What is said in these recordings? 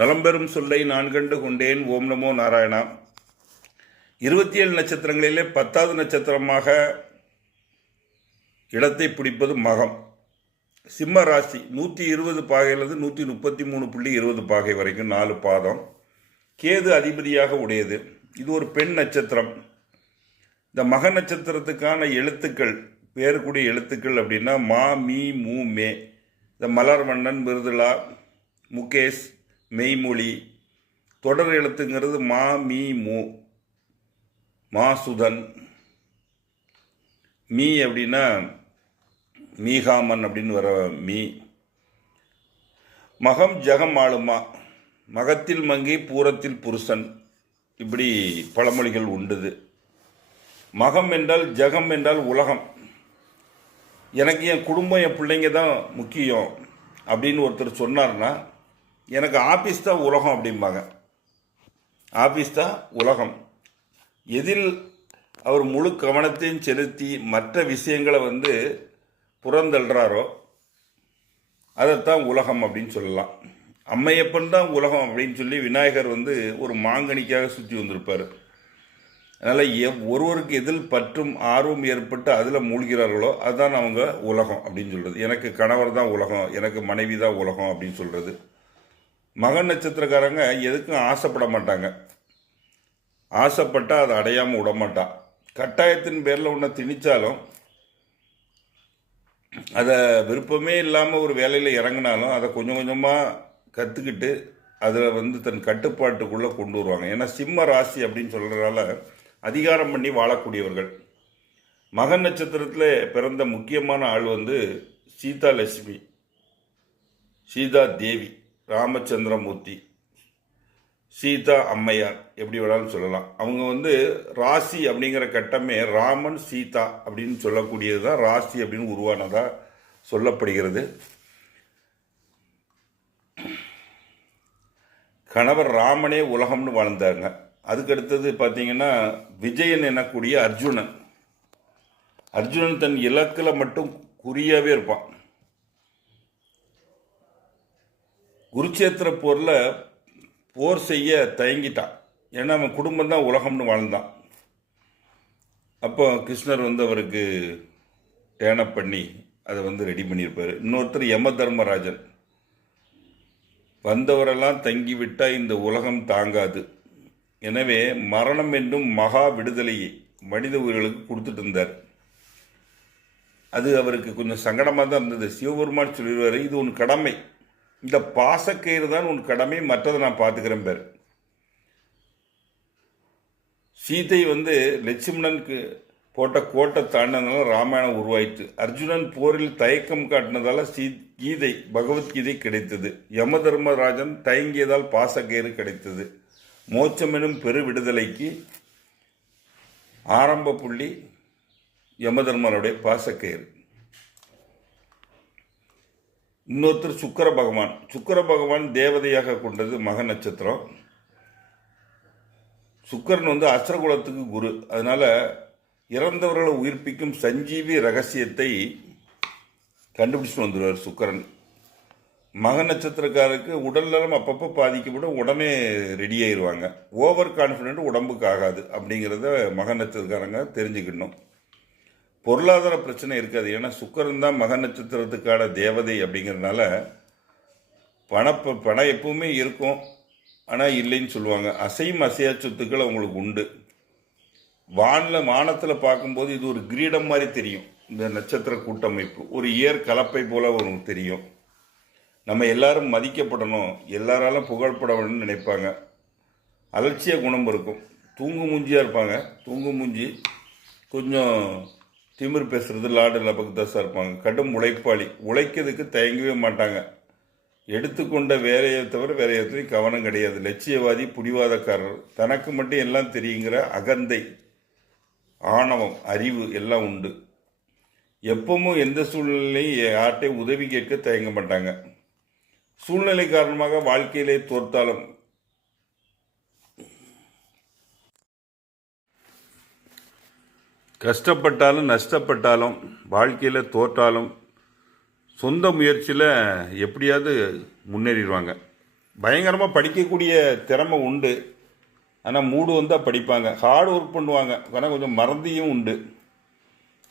நலம்பெறும் சொல்லை நான் கண்டு கொண்டேன். ஓம் நமோ நாராயணா. இருபத்தி ஏழு நட்சத்திரங்களிலே பத்தாவது நட்சத்திரமாக இடத்தை பிடிப்பது மகம். சிம்ம ராசி நூற்றி இருபது பாகையிலிருந்து நூற்றி முப்பத்தி மூணு புள்ளி இருபது பாகை வரைக்கும் நாலு பாதம். கேது அதிபதியாக உடையது. இது ஒரு பெண் நட்சத்திரம். இந்த மக நட்சத்திரத்துக்கான எழுத்துக்கள் பேருக்குடிய எழுத்துக்கள் அப்படின்னா மா மீ மூ மே. இந்த மன்னன் மிருதுளா முகேஷ் மெய்மொழி தொடர் எழுத்துங்கிறது மா மீ மு. மாசுதன் மீ அப்படின்னா மீகாமன் அப்படின்னு வர மீ. மகம் ஜகம் ஆளுமா. மகத்தில் மங்கி பூரத்தில் புருஷன். இப்படி பழமொழிகள் உண்டுது. மகம் என்றால் ஜகம் என்றால் உலகம். எனக்கு என் குடும்பம் என் பிள்ளைங்க தான் முக்கியம் அப்படின்னு ஒருத்தர் சொன்னார்னா எனக்கு ஆஃபீஸ் தான் உலகம் அப்படிம்பாங்க. ஆஃபீஸ் தான் உலகம். எதில் அவர் முழு கவனத்தையும் செலுத்தி மற்ற விஷயங்களை வந்து புறந்தள்ளுறாரோ அதைத்தான் உலகம் அப்படின்னு சொல்லலாம். அம்மையப்பன் தான் உலகம் அப்படின்னு சொல்லி விநாயகர் வந்து ஒரு மாங்கனிக்காக சுற்றி வந்திருப்பார். அதனால் எவ் ஒருவருக்கு எதில் பற்றும் ஆர்வம் ஏற்பட்டு அதில் மூழ்கிறார்களோ அதுதான் அவங்க உலகம் அப்படின்னு சொல்கிறது எனக்கு கணவர் தான் உலகம் எனக்கு மனைவி தான் உலகம் அப்படின்னு சொல்கிறது மகன் நட்சத்திரக்காரங்க எதுக்கும் ஆசைப்பட மாட்டாங்க. ஆசைப்பட்டால் அதை அடையாமல் விட மாட்டான் கட்டாயத்தின் பேரில் ஒன்றை திணித்தாலும் அதை விருப்பமே இல்லாமல் ஒரு வேலையில் இறங்கினாலும் அதை கொஞ்சம் கொஞ்சமாக கற்றுக்கிட்டு அதில் வந்து தன் கட்டுப்பாட்டுக்குள்ளே கொண்டு வருவாங்க. ஏன்னா சிம்ம ராசி அப்படின்னு சொல்கிறதால அதிகாரம் பண்ணி வாழக்கூடியவர்கள். மகன் நட்சத்திரத்தில் பிறந்த முக்கியமான ஆள் வந்து சீதா லட்சுமி. சீதா தேவி. ராமச்சந்திரமூர்த்தி சீதா அம்மையார் எப்படி வேணாலும் சொல்லலாம். அவங்க வந்து ராசி அப்படிங்கிற கட்டமே ராமன் சீதா அப்படின்னு சொல்லக்கூடியது தான் ராசி அப்படின்னு உருவானதாக சொல்லப்படுகிறது. கணவர் ராமனே உலகம்னு வாழ்ந்தாங்க அதுக்கடுத்தது பார்த்தீங்கன்னா விஜயன் எனக்கூடிய அர்ஜுனன். அர்ஜுனன் தன் இலக்கில் மட்டும் குறியாகவே இருப்பான். குருச்சேத்திர போரில் போர் செய்ய தயங்கிட்டான். ஏன்னா அவன் குடும்பம் தான் உலகம்னு வாழ்ந்தான். அப்போ கிருஷ்ணர் வந்து அவருக்கு டேனப் பண்ணி அதை வந்து ரெடி பண்ணியிருப்பார். இன்னொருத்தர் யம தர்மராஜன் வந்தவரெல்லாம் தங்கிவிட்டால் இந்த உலகம் தாங்காது. எனவே மரணம் என்றும் மகா விடுதலையை மனித உயிர்களுக்கு கொடுத்துட்டு இருந்தார். அது அவருக்கு கொஞ்சம் சங்கடமாக தான் இருந்தது. சிவபெருமான் சொல்லிடுவார் இது உன் கடமை. இந்த பாசக்கயிறு தான் உன் கடமை மற்றதை நான் பார்த்துக்கிறேன் பேர். சீதை வந்து லட்சுமணனுக்கு போட்ட கோட்டை தாண்டினதுனால ராமாயணம் உருவாயிற்று. அர்ஜுனன் போரில் தயக்கம் காட்டினதால சீ கீதை பகவத்கீதை கிடைத்தது. யம தர்மராஜன் தயங்கியதால் பாசக்கயிறு கிடைத்தது. மோட்சம் எனும் பெரு விடுதலைக்கு ஆரம்ப புள்ளி யமதர்மருடைய பாசக்கயிறு. இன்னொருத்தர் சுக்கர பகவான். சுக்கர பகவான் தேவதையாக கொண்டது மக நட்சத்திரம். சுக்கரன் வந்து அஸ்ரகுலத்துக்கு குரு. அதனால் இறந்தவர்களை உயிர்ப்பிக்கும் சஞ்சீவி ரகசியத்தை கண்டுபிடிச்சிட்டு வந்துடுவார் சுக்கரன். மக நட்சத்திரக்காரருக்கு உடல் நலம் அப்பப்போ பாதிக்கப்படும் உடனே ரெடி ஆயிடுவாங்க ஓவர் கான்ஃபிடென்ட் உடம்புக்கு ஆகாது அப்படிங்கிறத மக நட்சத்திரக்காரங்க தெரிஞ்சுக்கணும். பொருளாதார பிரச்சனை இருக்காது. ஏன்னா சுக்கரன் தான் மக நட்சத்திரத்துக்கான தேவதை அப்படிங்கிறதுனால பணப்ப பணம் எப்பவுமே இருக்கும். ஆனால் இல்லைன்னு சொல்லுவாங்க. அசையும் அசையா சொத்துக்கள் அவங்களுக்கு உண்டு. வானில் வானத்தில் பார்க்கும்போது இது ஒரு கிரீடம் மாதிரி தெரியும். இந்த நட்சத்திர கூட்டமைப்பு. ஒரு ஏர் கலப்பை போல ஒரு தெரியும். நம்ம எல்லாரும் மதிக்கப்படணும். எல்லாராலும் புகழ்படணும்னு நினைப்பாங்க. அலட்சிய குணம் இருக்கும். தூங்கு மூஞ்சியாக இருப்பாங்க. தூங்கு மூஞ்சி கொஞ்சம் திமிர் பேசுறது லாடு லபக்தாஸாக இருப்பாங்க. கடும் உழைப்பாளி. உழைக்கிறதுக்கு தயங்கவே மாட்டாங்க. எடுத்துக்கொண்ட வேலையை தவிர வேற எதுலையும் கவனம் கிடையாது. லட்சியவாதி புடிவாதக்காரர். தனக்கு மட்டும் எல்லாம் தெரியுங்கிற அகந்தை ஆணவம் அறிவு எல்லாம் உண்டு. எப்பவும் எந்த சூழ்நிலையும் யார்கிட்டையும் உதவி கேட்க தயங்க மாட்டாங்க. சூழ்நிலை காரணமாக வாழ்க்கையிலே தோற்றாலும் கஷ்டப்பட்டாலும் நஷ்டப்பட்டாலும் வாழ்க்கையில் தோற்றாலும் சொந்த முயற்சியில் எப்படியாவது முன்னேறிடுவாங்க. பயங்கரமாக படிக்கக்கூடிய திறமை உண்டு. ஆனால் மூடு வந்தால் படிப்பாங்க. ஹார்ட் ஒர்க் பண்ணுவாங்க. ஆனால் கொஞ்சம் மறதியும் உண்டு.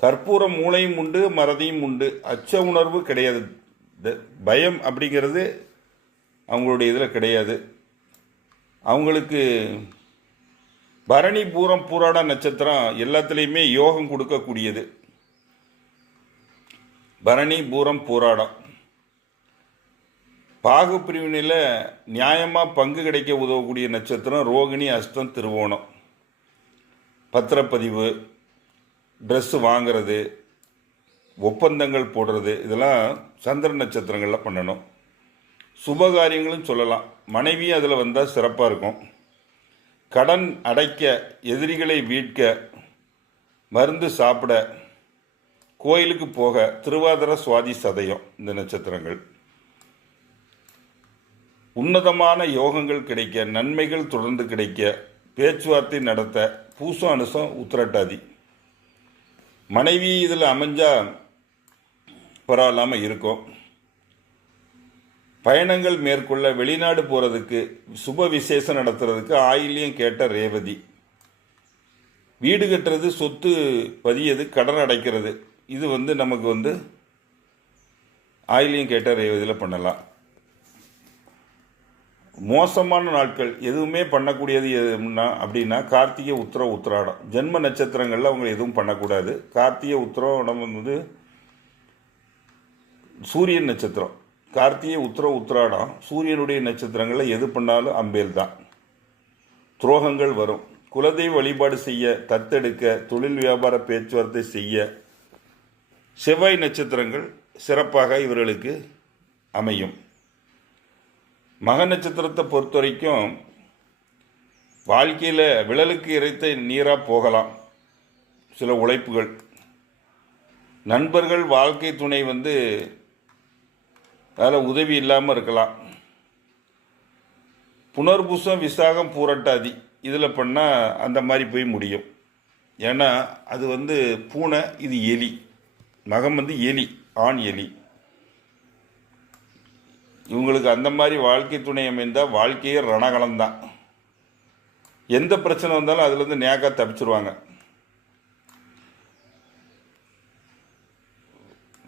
கற்பூர மூளையும் உண்டு மறதியும் உண்டு. அச்ச உணர்வு கிடையாது. பயம் அப்படிங்கிறது அவங்களுடைய இதில் கிடையாது. அவங்களுக்கு பரணி பூரம் பூராட நட்சத்திரம் எல்லாத்துலேயுமே யோகம் கொடுக்கக்கூடியது. பரணி பூரம் பூராடம் பாகு பிரிவினையில் நியாயமாக பங்கு கிடைக்க உதவக்கூடிய நட்சத்திரம் ரோகிணி அஸ்தம் திருவோணம். பத்திரப்பதிவு ட்ரெஸ்ஸு வாங்குறது ஒப்பந்தங்கள் போடுறது இதெல்லாம் சந்திர நட்சத்திரங்களில் பண்ணணும். சுபகாரியங்களும் சொல்லலாம். மனைவி அதில் வந்தால் சிறப்பாக இருக்கும். கடன் அடைக்க எதிரிகளை வீட்க மருந்து சாப்பிட கோயிலுக்கு போக திருவாதிர சுவாதி சதயம் இந்த நட்சத்திரங்கள். உன்னதமான யோகங்கள் கிடைக்க நன்மைகள் தொடர்ந்து கிடைக்க பேச்சுவார்த்தை நடத்த பூசம் அனுசம் உத்திரட்டாதி. மனைவி இதில் அமைஞ்சால் பரவாயில்லாமல் இருக்கும். பயணங்கள் மேற்கொள்ள வெளிநாடு போகிறதுக்கு சுப விசேஷம் நடத்துறதுக்கு ஆயிலியம் கேட்ட ரேவதி. வீடு கட்டுறது சொத்து பதியது கடன் அடைக்கிறது. இது வந்து நமக்கு வந்து ஆயிலியம் கேட்ட ரேவதியில் பண்ணலாம். மோசமான நாட்கள். எதுவுமே பண்ணக்கூடியது எதுனா அப்படின்னா கார்த்திகை உத்திரம் உத்திராடம். ஜென்ம நட்சத்திரங்களில் அவங்க எதுவும் பண்ணக்கூடாது. கார்த்திகை உத்திரம் வந்து சூரியன் நட்சத்திரம். கார்த்திகை உத்தர உத்திராடம் சூரியனுடைய நட்சத்திரங்களில் எது பண்ணாலும் அம்பேல் தான். துரோகங்கள் வரும். குலதெய்வ வழிபாடு செய்ய தத்தெடுக்க தொழில் வியாபார பேச்சுவார்த்தை செய்ய செவ்வாய் நட்சத்திரங்கள் சிறப்பாக இவர்களுக்கு அமையும். மக நட்சத்திரத்தை பொறுத்த வரைக்கும் வாழ்க்கையில் விழலுக்கு இறைத்த நீராக போகலாம். சில உழைப்புகள். நண்பர்கள் வாழ்க்கை துணை வந்து அதில் உதவி இல்லாமல் இருக்கலாம். புனர்பூசம் விசாகம் பூரட்டாதி இதில் பண்ணால் அந்த மாதிரி போய் முடியும். ஏன்னா அது வந்து பூனை இது எலி. மகம் வந்து எலி ஆண் எலி. இவங்களுக்கு அந்த மாதிரி வாழ்க்கை துணை அமைந்தால் வாழ்க்கையே ரணகலம் தான் எந்த பிரச்சனை வந்தாலும் அதுலேருந்து நேக்காக தப்பிச்சிருவாங்க.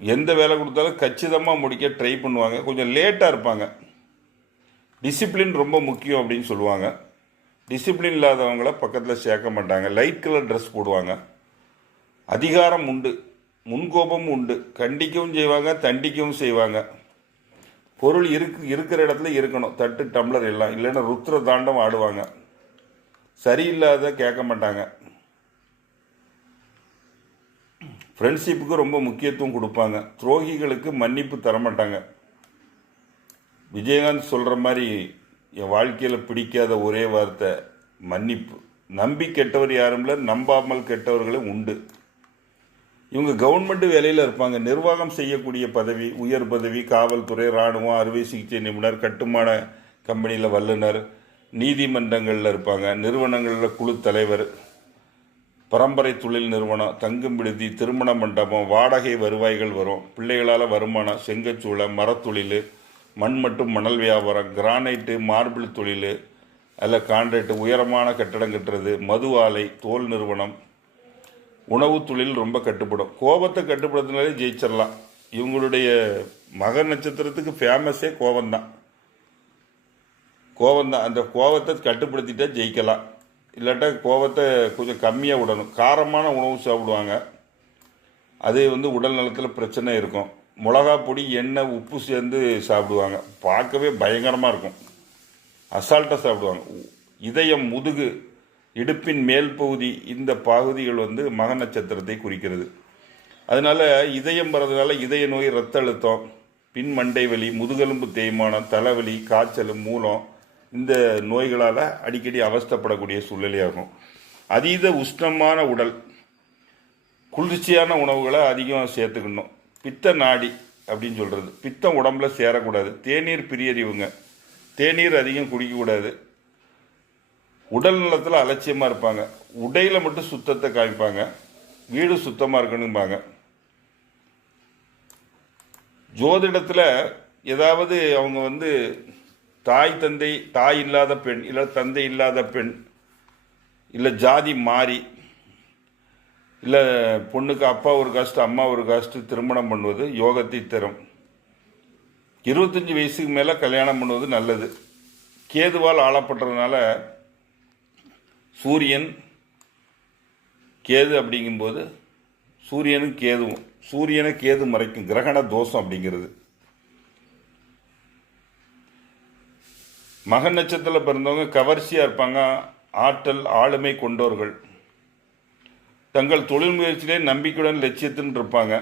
எந்த வேலை கொடுத்தாலும் கச்சிதமாக முடிக்க ட்ரை பண்ணுவாங்க. கொஞ்சம் லேட்டாக இருப்பாங்க. டிசிப்ளின் ரொம்ப முக்கியம் அப்படின்னு சொல்லுவாங்க. டிசிப்ளின் இல்லாதவங்கள பக்கத்தில் சேர்க்க மாட்டாங்க. லைட் கலர் ட்ரெஸ் போடுவாங்க. அதிகாரம் உண்டு. முன்கோபமும் உண்டு. கண்டிக்கவும் செய்வாங்க தண்டிக்கவும் செய்வாங்க. பொருள் இருக்கு இருக்கிற இடத்துல இருக்கணும். தட்டு டம்ளர் எல்லாம். இல்லைன்னா ருத்ர தாண்டம் ஆடுவாங்க. சரியில்லாத கேட்க மாட்டாங்க. ஃப்ரெண்ட்ஷிப்புக்கு ரொம்ப முக்கியத்துவம் கொடுப்பாங்க. துரோகிகளுக்கு மன்னிப்பு தர மாட்டாங்க விஜயகாந்த் சொல்கிற மாதிரி என் வாழ்க்கையில் பிடிக்காத ஒரே வார்த்தை மன்னிப்பு. நம்பி கெட்டவர் யாரும் இல்லை நம்பாமல் கெட்டவர்களும் உண்டு. இவங்க கவர்மெண்ட் வேலையில் இருப்பாங்க. நிர்வாகம் செய்யக்கூடிய பதவி உயர் பதவி காவல்துறை இராணுவம் அறுவை சிகிச்சை நிபுணர் கட்டுமான கம்பெனியில் வல்லுநர் நீதிமன்றங்களில் இருப்பாங்க. நிறுவனங்களில் குழு தலைவர். பரம்பரை தொழில் நிறுவனம் தங்கும் விடுதி திருமண மண்டபம் வாடகை வருவாய்கள் வரும். பிள்ளைகளால் வருமானம் செங்கச்சூளை மரத்தொழில் மண் மற்றும் மணல் வியாபாரம் கிரானைட்டு மார்பிள் தொழில் அல்ல கான்ட்ராக்ட் உயரமான கட்டடம் கட்டுறது மது ஆலை தோல் நிறுவனம். உணவு தொழில் ரொம்ப கட்டுப்படும். கோபத்தை கட்டுப்படுத்தினாலே ஜெயிச்சிடலாம். இவங்களுடைய மக நட்சத்திரத்துக்கு ஃபேமஸே கோபந்தான் கோபந்தான் அந்த கோபத்தை கட்டுப்படுத்திட்டா ஜெயிக்கலாம். இல்லாட்டா கோபத்தை கொஞ்சம் கம்மியாக விடணும். காரமான உணவு சாப்பிடுவாங்க. அது வந்து உடல் நலத்தில் பிரச்சனை இருக்கும். மிளகா பொடி எண்ணெய் உப்பு சேர்ந்து சாப்பிடுவாங்க. பார்க்கவே பயங்கரமாக இருக்கும். அசால்ட்டாக சாப்பிடுவாங்க. இதயம் முதுகு இடுப்பின் மேல் பகுதி இந்த பகுதிகள் வந்து மக நட்சத்திரத்தை குறிக்கிறது. அதனால இதயம் வர்றதுனால இதய நோய் இரத்த அழுத்தம் பின் மண்டை வலி முதுகெலும்பு தேய்மானம் தலைவலி காய்ச்சல் மூலம் இந்த நோய்களால் அடிக்கடி அவஸ்தைப்படக்கூடிய சூழ்நிலையாகும். அதீத உஷ்ணமான உடல் குளிர்ச்சியான உணவுகளை அதிகம் சேர்த்துக்கணும். பித்த நாடி அப்படின்னு சொல்கிறது பித்தம் உடம்புல சேரக்கூடாது. தேநீர் பிரியறிவுங்க. தேநீர் அதிகம் குடிக்கக்கூடாது. உடல் நலத்தில் அலட்சியமாக இருப்பாங்க. உடையில் மட்டும் சுத்தத்தை காமிப்பாங்க. வீடு சுத்தமாக இருக்கணும்பாங்க. ஜோதிடத்தில் ஏதாவது அவங்க வந்து தாய் தந்தை தாய் இல்லாத பெண் இல்லை தந்தை இல்லாத பெண் இல்லை ஜாதி மாறி இல்லை பொண்ணுக்கு அப்பா ஒரு காஸ்ட் அம்மா ஒரு காஸ்ட் திருமணம் பண்ணுவது யோகத்தை தரும். இருபத்தஞ்சி வயசுக்கு மேலே கல்யாணம் பண்ணுவது நல்லது. கேதுவால் ஆளப்படுறதுனால சூரியன் கேது அப்படிங்கும்போது சூரியனும் கேதுவும் சூரியனை கேது மறைக்கும் கிரகண தோஷம் அப்படிங்கிறது. மகன் நட்சத்திரத்தில் பிறந்தவங்க கவர்ச்சியாக இருப்பாங்க. ஆற்றல் ஆளுமை கொண்டவர்கள் தங்கள் தொழில் முயற்சியிலே நம்பிக்கையுடன் லட்சியத்துன்னு இருப்பாங்க.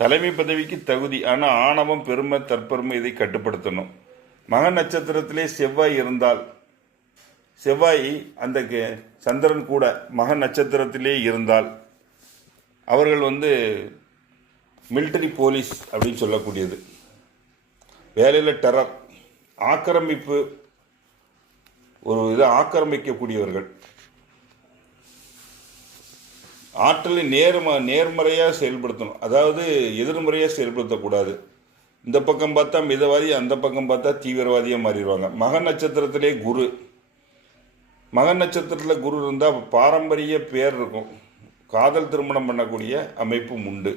தலைமை பதவிக்கு தகுதி ஆனால் ஆணவம் பெருமை தற்பெருமை இதை கட்டுப்படுத்தணும். மகன் நட்சத்திரத்திலே செவ்வாய் இருந்தால் செவ்வாய் அந்த சந்திரன் கூட மக நட்சத்திரத்திலே இருந்தால் அவர்கள் வந்து மிலிட்டரி போலீஸ் அப்படின்னு சொல்லக்கூடியது. வேலையில் டெரர் ஆக்கிரமிப்பு ஒரு இதை ஆக்கிரமிக்கக்கூடியவர்கள். ஆற்றலை நேர்ம நேர்மறையாக செயல்படுத்தணும். அதாவது எதிர்மறையாக செயல்படுத்தக்கூடாது. இந்த பக்கம் பார்த்தா மிதவாதி அந்த பக்கம் பார்த்தா தீவிரவாதியாக மாறிடுவாங்க. மகன் நட்சத்திரத்திலே குரு. மகன் நட்சத்திரத்தில் குரு இருந்தால் பாரம்பரிய பேர் இருக்கும். காதல் திருமணம் பண்ணக்கூடிய அமைப்பும் உண்டு.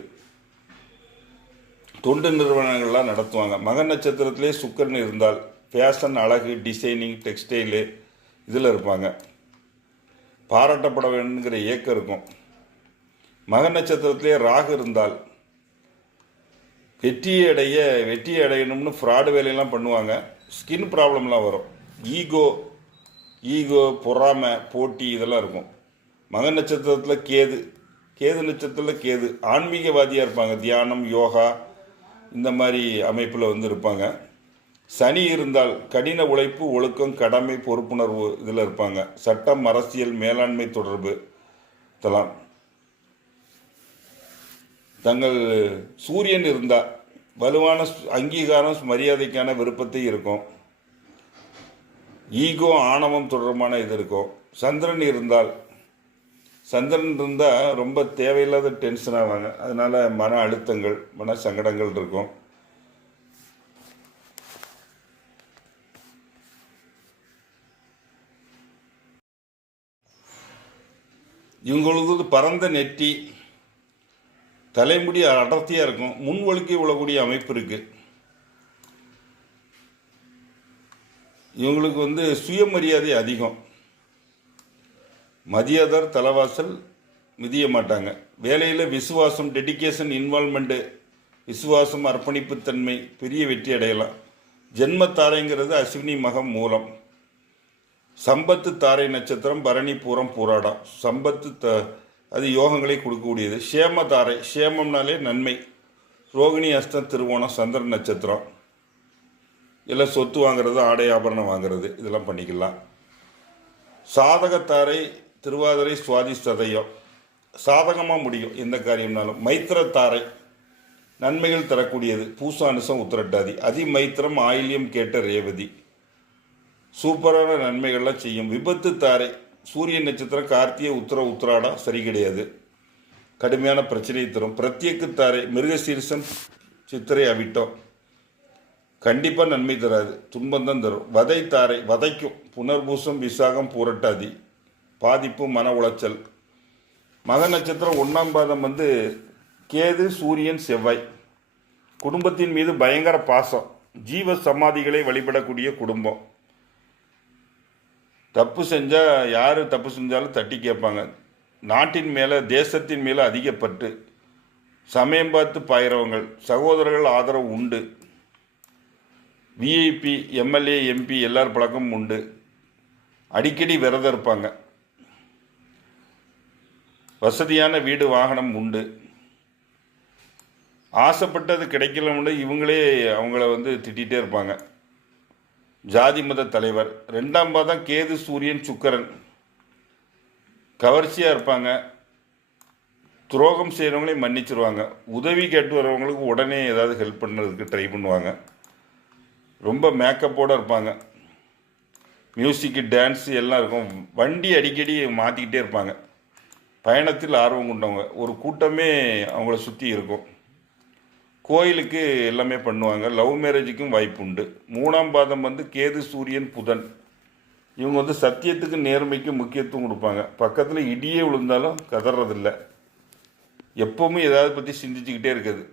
தொண்டு நிறுவனங்கள்லாம் நடத்துவாங்க. மகன் நட்சத்திரத்திலே சுக்கரன் இருந்தால் ஃபேஷன் அழகு டிசைனிங் டெக்ஸ்டைலு இதில் இருப்பாங்க. பாராட்டப்பட வேணுங்கிற ஏக்கம் இருக்கும். மகன் நட்சத்திரத்திலே ராகு இருந்தால் வெற்றியை அடைய வெற்றியை அடையணும்னு ஃப்ராடு வேலையெல்லாம் பண்ணுவாங்க. ஸ்கின் ப்ராப்ளம்லாம் வரும். ஈகோ ஈகோ பொறாமை போட்டி இதெல்லாம் இருக்கும். மகன் நட்சத்திரத்தில் கேது கேது நட்சத்திரத்தில் கேது. ஆன்மீகவாதியாக இருப்பாங்க. தியானம் யோகா இந்த மாதிரி அமைப்பில் வந்து இருப்பாங்க. சனி இருந்தால் கடின உழைப்பு ஒழுக்கம் கடமை பொறுப்புணர்வு இதில் இருப்பாங்க. சட்டம் அரசியல் மேலாண்மை தொடர்பு இதெல்லாம். தங்கள் சூரியன் இருந்தால் வலுவான அங்கீகாரம் மரியாதைக்கான விருப்பத்தை இருக்கும். ஈகோ ஆணவம் தொடர்பான இது இருக்கும். சந்திரன் இருந்தால் சந்திரன் இருந்தால் ரொம்ப தேவையில்லாத டென்ஷன் ஆவாங்க. அதனால் மன அழுத்தங்கள் மன சங்கடங்கள் இருக்கும். இவங்களுக்கு பரந்த நெற்றி. தலைமுடி அடர்த்தியாக இருக்கும். முன் ஒழுக்கி விழக்கூடிய அமைப்பு இருக்குது இவங்களுக்கு வந்து சுயமரியாதை அதிகம். மதியாதார் தலைவாசல் மிதிய மாட்டாங்க. வேலையில் விசுவாசம் டெடிகேஷன் இன்வால்மெண்ட்டு விசுவாசம் அர்ப்பணிப்புத்தன்மை பெரிய வெற்றி அடையலாம். ஜென்மத்தாரைங்கிறது அஸ்வினி மகம் மூலம். சம்பத்து தாரை நட்சத்திரம் பரணி பூரம் பூராடம். சம்பத்து த அது யோகங்களை கொடுக்கக்கூடியது. சேம தாரை சேமம்னாலே நன்மை. ரோகிணி அஷ்டம் திருவோணம் சந்திரன் நட்சத்திரம். இல்லை சொத்து வாங்குறது ஆடை ஆபரணம் வாங்குறது இதெல்லாம் பண்ணிக்கலாம். சாதகத்தாரை திருவாதிரை சுவாதி சதயம். சாதகமாக முடியும் எந்த காரியம்னாலும். மைத்திரத்தாரை நன்மைகள் தரக்கூடியது. பூசானுசம் உத்திரட்டாதி. அதி மைத்திரம் ஆயில்யம் கேட்ட ரேவதி. சூப்பரான நன்மைகள்லாம் செய்யும். விபத்து தாரை. சூரிய நட்சத்திரம் கார்த்திகை உத்தர உத்திராடம் சரி கிடையாது. கடுமையான பிரச்சனையை தரும். பிரத்யேக்கு தாரை மிருகசீரிசம் சித்திரை அவிட்டம் கண்டிப்பாக நன்மை தராது. துன்பம் தான் தரும். வதை தாரை வதைக்கும். புனர்பூசம் விசாகம் பூரட்டாதி. பாதிப்பு மன உளைச்சல். மக நட்சத்திரம் ஒன்றாம் பாதம் வந்து கேது சூரியன் செவ்வாய். குடும்பத்தின் மீது பயங்கர பாசம். ஜீவ சமாதிகளை வழிபடக்கூடிய குடும்பம். தப்பு செஞ்சால் யார் தப்பு செஞ்சாலும் தட்டி கேட்பாங்க. நாட்டின் மேலே தேசத்தின் மேலே அதிகப்பட்டு சமயம் பார்த்து பாயிரவங்கள் சகோதரர்கள் ஆதரவு உண்டு. விஐபி எம்எல்ஏ எம்பி எல்லார் பழக்கமும் உண்டு. அடிக்கடி விரதம் இருப்பாங்க வசதியான வீடு வாகனம் உண்டு. ஆசைப்பட்டது கிடைக்கலன்னு இவங்களே அவங்கள வந்து திட்டிகிட்டே இருப்பாங்க. ஜாதி மத தலைவர். ரெண்டாம் பாதம் கேது சூரியன் சுக்கரன். கவர்ச்சியாக இருப்பாங்க. துரோகம் செய்கிறவங்களையும் மன்னிச்சிருவாங்க. உதவி கேட்டு வரவங்களுக்கு உடனே ஏதாவது ஹெல்ப் பண்ணுறதுக்கு ட்ரை பண்ணுவாங்க. ரொம்ப மேக்கப்போடு இருப்பாங்க. மியூசிக்கு டான்ஸு எல்லாம் இருக்கும். வண்டி அடிக்கடி மாற்றிக்கிட்டே இருப்பாங்க. பயணத்தில் ஆர்வம் கொண்டவங்க. ஒரு கூட்டமே அவங்கள சுற்றி இருக்கும். கோயிலுக்கு எல்லாமே பண்ணுவாங்க. லவ் மேரேஜுக்கும் வாய்ப்பு உண்டு மூணாம் பாதம் வந்து கேது சூரியன் புதன். இவங்க வந்து சத்தியத்துக்கு நேர்மைக்கு முக்கியத்துவம் கொடுப்பாங்க. பக்கத்தில் இடியே விழுந்தாலும் கதறதில்ல எப்போவுமே ஏதாவது பற்றி சிந்திச்சுக்கிட்டே இருக்குது.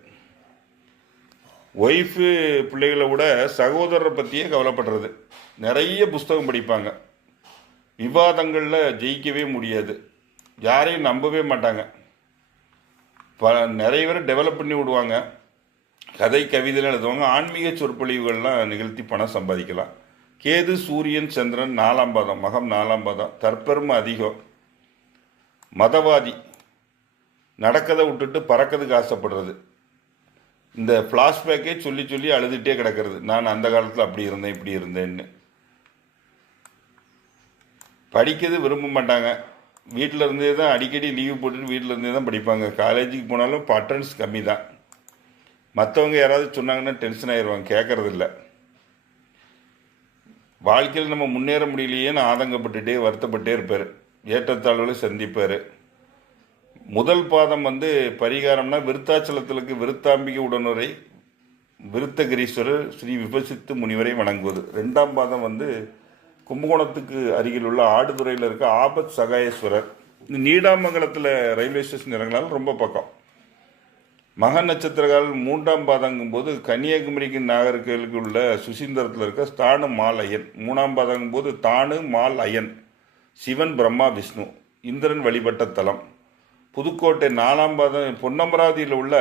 ஒய்ஃபு பிள்ளைகளை விட சகோதரரை பற்றியே கவலைப்படுறது. நிறைய புஸ்தகம் படிப்பாங்க. விவாதங்களில் ஜெயிக்கவே முடியாது. யாரையும் நம்பவே மாட்டாங்க. ப நிறைய பேர் டெவலப் பண்ணி விடுவாங்க. கதை கவிதைலாம் எழுதுவாங்க. ஆன்மீக சொற்பொழிவுகள்லாம் நிகழ்த்தி பணம் சம்பாதிக்கலாம். கேது சூரியன் சந்திரன் நாலாம் பாதம் மகம் நாலாம் பாதம் தற்பெருமை அதிகம் மதவாதி நடக்கதை விட்டுட்டு பறக்கிறதுக்கு ஆசைப்படுறது. இந்த ஃப்ளாஷ்பேக்கே சொல்லி சொல்லி அழுதுகிட்டே கிடக்கிறது. நான் அந்த காலத்தில் அப்படி இருந்தேன் இப்படி இருந்தேன்னு. படிக்கிறது விரும்ப மாட்டாங்க. வீட்டில் இருந்தே தான் அடிக்கடி லீவு போட்டுட்டு வீட்டில் இருந்தே தான் படிப்பாங்க. காலேஜுக்கு போனாலும் பட்டன்ஸ் கம்மி தான் மற்றவங்க யாராவது சொன்னாங்கன்னா டென்ஷன் ஆயிடுவாங்க கேட்கறதில்ல வாழ்க்கையில் நம்ம முன்னேற முடியலையேன்னு ஆதங்கப்பட்டுட்டே வருத்தப்பட்டே இருப்பார். ஏற்றத்தாழ்வுகளை சந்திப்பார். முதல் பாதம் வந்து பரிகாரம்னா விருத்தாச்சலத்திலுக்கு விருத்தாம்பிகை உடனுரை விருத்தகிரீஸ்வரர் ஸ்ரீ விபசித்து முனிவரை வணங்குவது. ரெண்டாம் பாதம் வந்து கும்பகோணத்துக்கு அருகில் உள்ள ஆடுதுறையில் இருக்க ஆபத் சகாயேஸ்வரர். இந்த நீடாமங்கலத்தில் ரயில்வே ஸ்டேஷன் இறங்கினாலும் ரொம்ப பக்கம். மக நட்சத்திரக்காரர்கள் மூன்றாம் பாதங்கும்போது கன்னியாகுமரிக்கு நாகர்களுக்கு உள்ள சுசீந்திரத்தில் இருக்க ஸ்தானு மால் அயன். மூணாம் பாதங்கும்போது தானு மால் அயன். சிவன் பிரம்மா விஷ்ணு. இந்திரன் வழிபட்ட தலம். புதுக்கோட்டை நாலாம் பாதம் பொன்னமராவதியில் உள்ள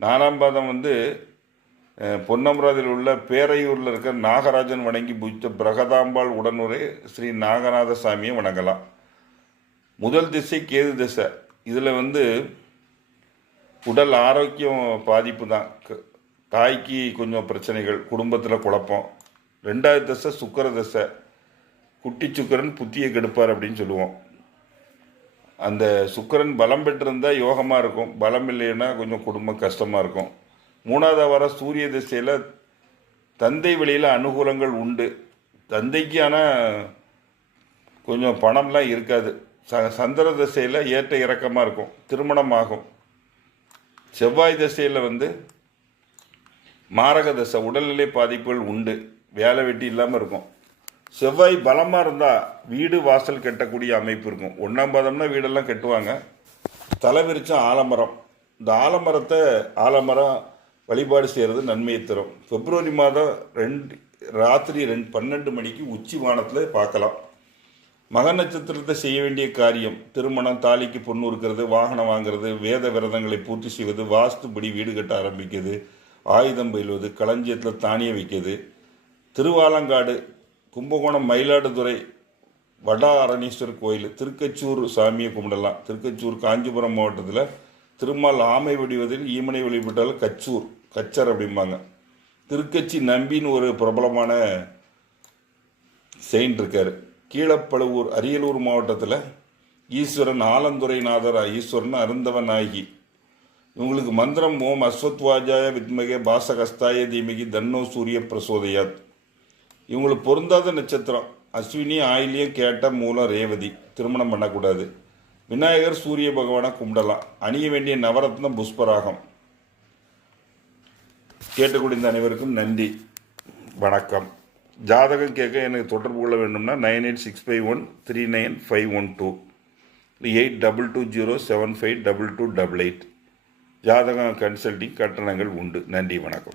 நாலாம் பாதம் வந்து பொன்னமராதியில் உள்ள பேரையூரில் இருக்க நாகராஜன் வணங்கி பூஜித்த பிரகதாம்பாள் உடனுரை ஸ்ரீ நாகநாத சாமியை வணங்கலாம். முதல் திசை கேது திசை. இதில் வந்து உடல் ஆரோக்கியம் பாதிப்பு தான் க- தாய்க்கு கொஞ்சம் பிரச்சனைகள் குடும்பத்தில் குழப்பம். ரெண்டாவது தசை சுக்கர தசை. குட்டி சுக்கரன் புத்தியை கெடுப்பார் அப்படின்னு சொல்லுவோம். அந்த சுக்கிரன் பலம் பெற்றிருந்தா யோகமாக இருக்கும். பலம் இல்லைன்னா கொஞ்சம் குடும்பம் கஷ்டமாக இருக்கும். மூணாவது வர சூரிய திசையில் தந்தை வழியில் அனுகூலங்கள் உண்டு. தந்தைக்கு ஆனால் கொஞ்சம் பணம்லாம் இருக்காது. ச சந்திர திசையில் ஏற்ற இறக்கமாக இருக்கும். திருமணம் ஆகும். செவ்வாய் திசையில் வந்து மாரக தசை உடல்நிலை பாதிப்புகள் உண்டு. வேலை வெட்டி இல்லாமல் இருக்கும். செவ்வாய் பலமாக இருந்தால் வீடு வாசல் கட்டக்கூடிய அமைப்பு இருக்கும். ஒன்றாம் பாதம்னா வீடெல்லாம் கட்டுவாங்க. தலை விரிச்சம் ஆலமரம். இந்த ஆலமரத்தை ஆலமரம் வழிபாடு செய்கிறது நன்மையை தரும். பிப்ரவரி மாதம் ரெண்டு ராத்திரி ரெண்டு பன்னெண்டு மணிக்கு உச்சி வானத்தில் பார்க்கலாம். மக நட்சத்திரத்தை செய்ய வேண்டிய காரியம் திருமணம் தாலிக்கு பொண்ணு இருக்கிறது வாகனம் வாங்குறது வேத விரதங்களை பூர்த்தி செய்வது வாஸ்துபடி வீடு கட்ட ஆரம்பிக்கிறது ஆயுதம் பயில்வது களஞ்சியத்தில் தானியம் வைக்கிறது திருவாலங்காடு கும்பகோணம் மயிலாடுதுறை வடா அரணீஸ்வரர் கோயில் திருக்கச்சூர் சாமியை கும்பிடலாம். திருக்கச்சூர் காஞ்சிபுரம் மாவட்டத்தில் திருமால் ஆமை வடிவதில் ஈமனை வழிபட்டால் கச்சூர் கச்சர் அப்படிம்பாங்க. திருக்கச்சி நம்பின்னு ஒரு பிரபலமான செயின்ட் இருக்கார். கீழப்பழுவூர் அரியலூர் மாவட்டத்தில் ஈஸ்வரன் ஆலந்துரைநாதர் ஈஸ்வரன் அருந்தவன் நாயகி இவங்களுக்கு மந்திரம் ஓம் அஸ்வத்வாஜாய வித்மகே பாசகஸ்தாய தீமகி தன்னோ சூரிய பிரசோதயாத். இவங்களுக்கு பொருந்தாத நட்சத்திரம் அஸ்வினி ஆயிலியம் கேட்ட மூலம் ரேவதி. திருமணம் பண்ணக்கூடாது. விநாயகர் சூரிய பகவானை கும்பிடலாம். அணிய வேண்டிய நவரத்னம் புஷ்பராகம். கேட்டுக்கொண்டிருந்த அனைவருக்கும் நன்றி. வணக்கம். ஜாதகம் கேட்க எனக்கு தொடர்பு கொள்ள வேண்டும்னா nine eight six five one three nine five one two eight double two zero seven five double two double eight ஜாதகம் கன்சல்டிங் கட்டணங்கள் உண்டு. நன்றி வணக்கம்.